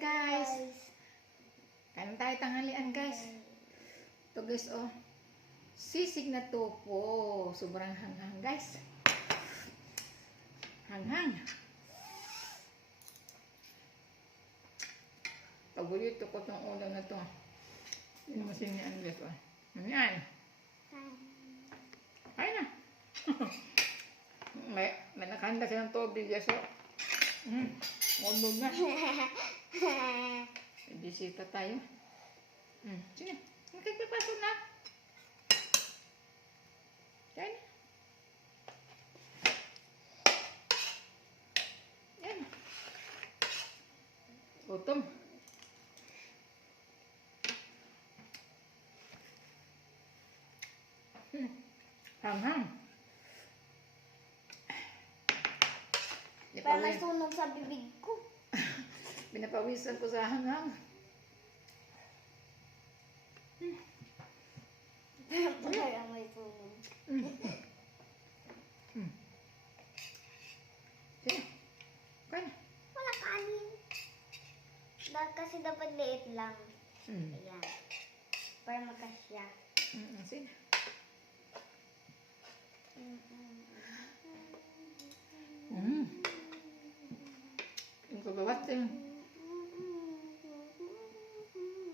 guys. Kain tayo tanghalian guys. Ito guys oh. Sisig na topo. Sobrang hanghang guys. Hanghang. Paborito ko itong ulam na to. Yun mo sinian guys oh. Yan. Kain na. may nakahanda silang tubig guys oh. Ulog na. Bisita tayo. Sige. Nakikipasok na. Kain. Yan. Gutom. Hanghang. Para may sunog sa bibig ko. Pinapawisan ko sa hanghang. Para may sunog. Sige. Kain. Wala kanin. Kasi dapat liit lang. Ayan. Para magkasya. Sige. Yung kagawat din.